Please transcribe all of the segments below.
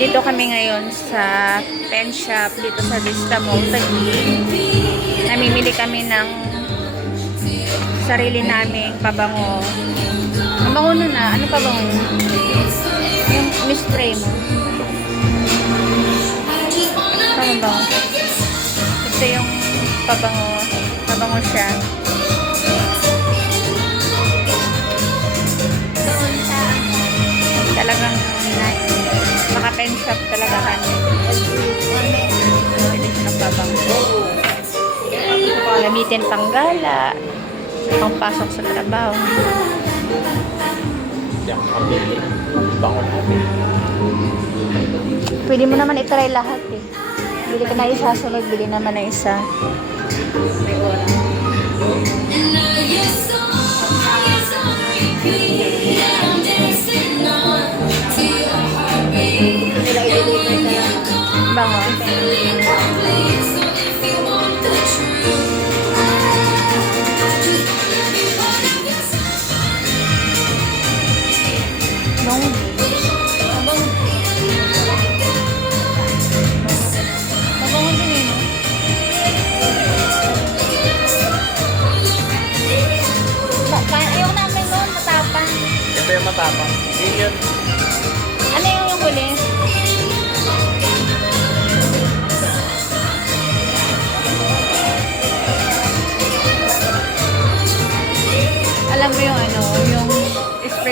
Dito kami ngayon sa pen shop dito sa Vista Mall Taguig. Namimili kami ng sarili naming pabango. Ang bango na. Ano pabango? Yung mispray mo. Ano bango? Ito yung pabango. Pabango siya. Talagang maka pen shop talaga kami. Pwede siya nagbabango. Gamitin pang gala. Pang pasok sa trabaho. Diyan kami. Bango namin. Pwede mo naman itry lahat eh. Bili ka na isa, sunod bili naman na isa. Bango. Bango. Mabango din eh, no? Ayaw namin nun, matapang. Ito yung matapang. Yun. Ano yung huli? Alam mo yung ano, yung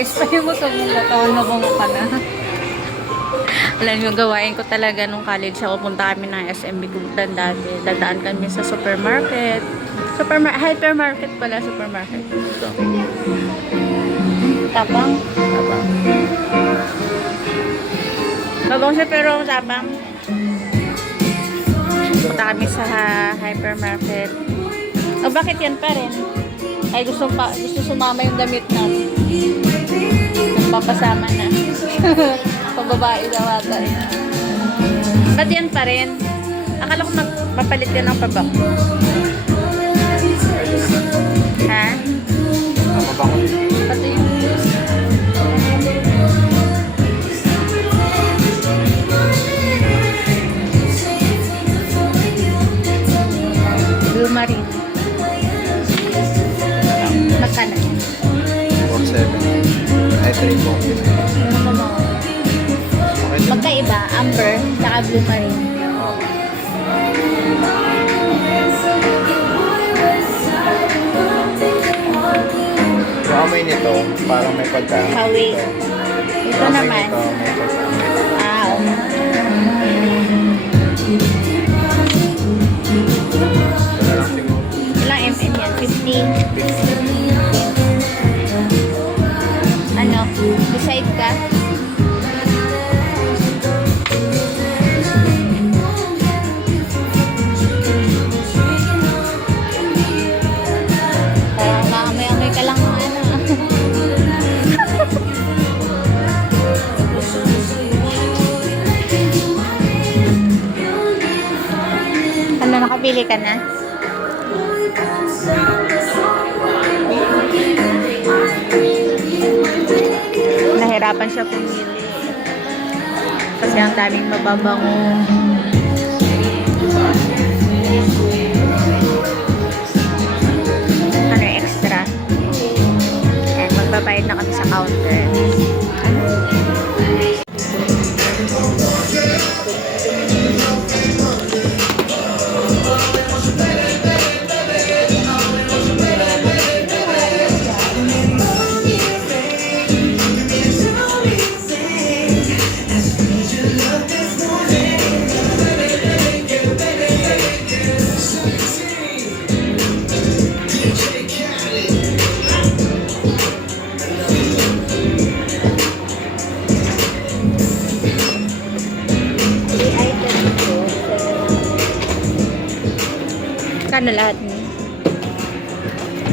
spray mo sa mong katawan na bango ka na. Alam mo, gawain ko talaga nung college ako. Punta kami ng SMB Gugdan dati. Dadaan kami sa supermarket. Hypermarket pala, supermarket. Ito. Tapang. Tapang. Mabang siya pero tapang. Punta kami sa hypermarket. O bakit yan pa rin? Ay gusto sumama yung damit natin. Papasama na. Pababae daw ata. Ba't yan pa rin? Akala ko magpapalit ka ng pabak. Ha? Mabango din. Pati yung Blue Marine. Magkano yan? 4.7. Ay, 3.49. Ano ba mga? Okay din. Magkaiba, Amber, saka Blue Marine. Yung amoy nito, parang may pagka. Hawi. Ito Amoy naman. nito, may pagka. Ito na lang siguro. Ilang mm yan? 50? Ano? Decide ka? Parang maamoy-amoy ka lang ng ano. Ano, nakapili ka na? Nahirapan siya pumili. Kasi ang daming mababango. Ano yung extra? Ayan, magbabayad na kami sa counter. Kano lahat niyo?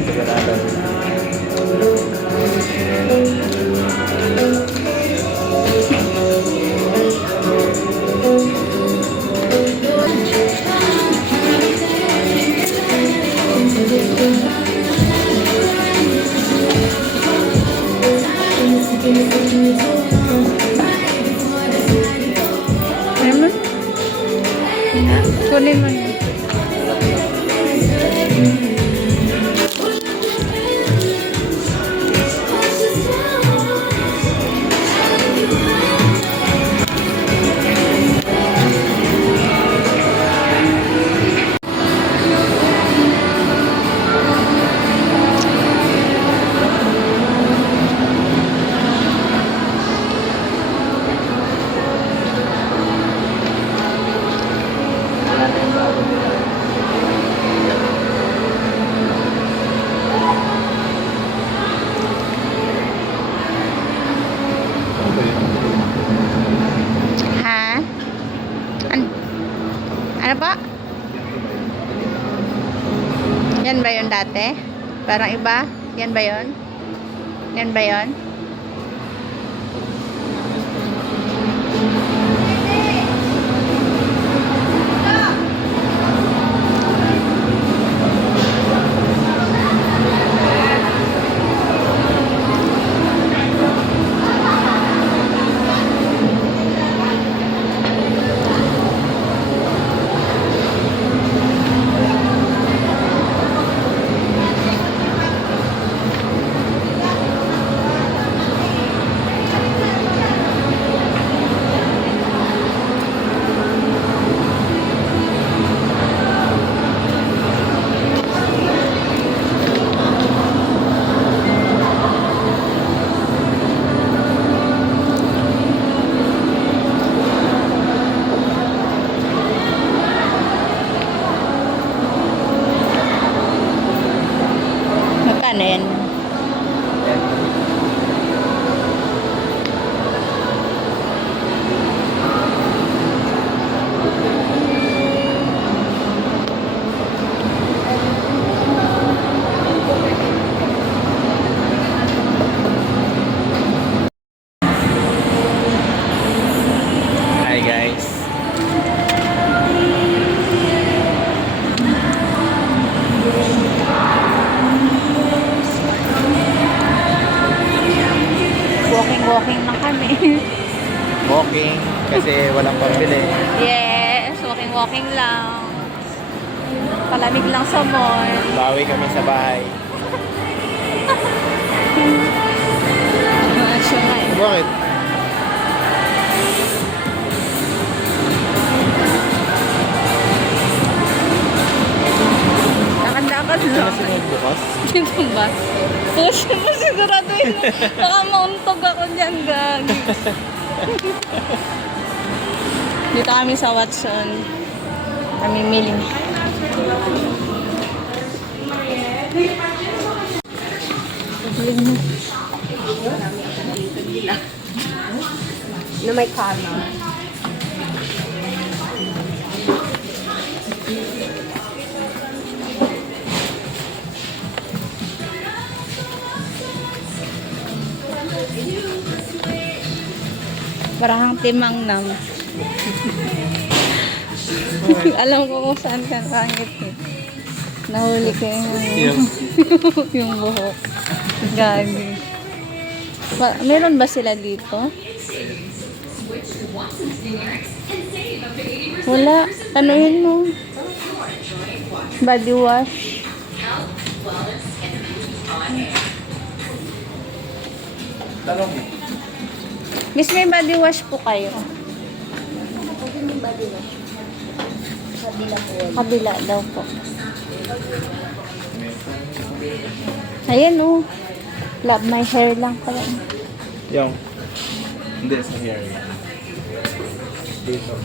Sigurado. Kunin mo yun. Ha? Ano ba? Yan ba yun dati? Parang iba? Yan ba yun? Yan ba yun? Magkano yan? Hi guys. Walking na kami. Walking kasi walang pambili. Yes, walking lang. Palamig lang sa mall. Bawi kami sa bahay. Siya nga eh. Bakit? Lakad-lakad Ito na lang. bukas. Dito ba? Push mo siguraduhin mo. Baka mauntog ako dyan, gagi. Dito kami sa Watson. Kami miling. Na may karma. Parang timang nam. Alam ko kung saan ka pangit eh. Nahuli ko yung, yung buhok. Gagi. Meron ba sila dito? Wala. Tanuin mo. Body wash. Tanong mo. Miss, may body wash po kayo. Kabila po. Kabila daw po. Ayan oh. Love my hair lang pala. Yung. Hindi, sa hair. Dito.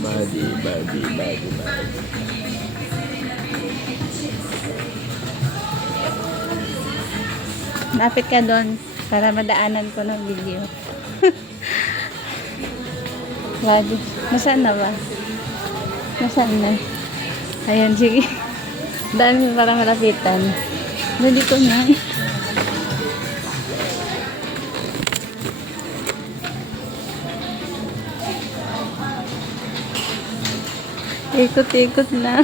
Body. Lapit ka doon para madaanan ko ng video. Body. Nasaan na ba? Nasaan na? Ayan, sige. Daan mo para malapitan. Nandito na. Ikot-ikot na.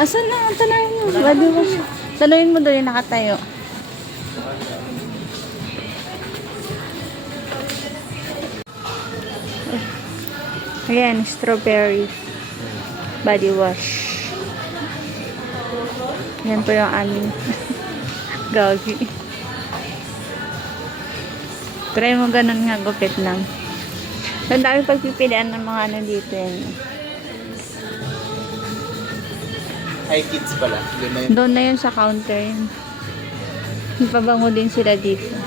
Asan na? Tanawin mo. Body wash. Tanawin mo doon yung nakatayo. Ayan, strawberry body wash. Yan po yung aming gagi. Try mo ganun nga, gupit lang. Ang dami pagpipilian ng mga ano dito yan. Hi kids pala. Yun na yun. Doon na yun sa counter yun. Ipabango din sila dito.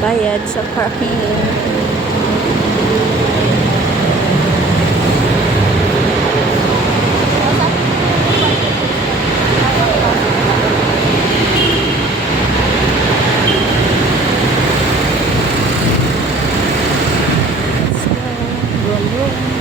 Bayad sa parking. Let's go. Vroom, vroom.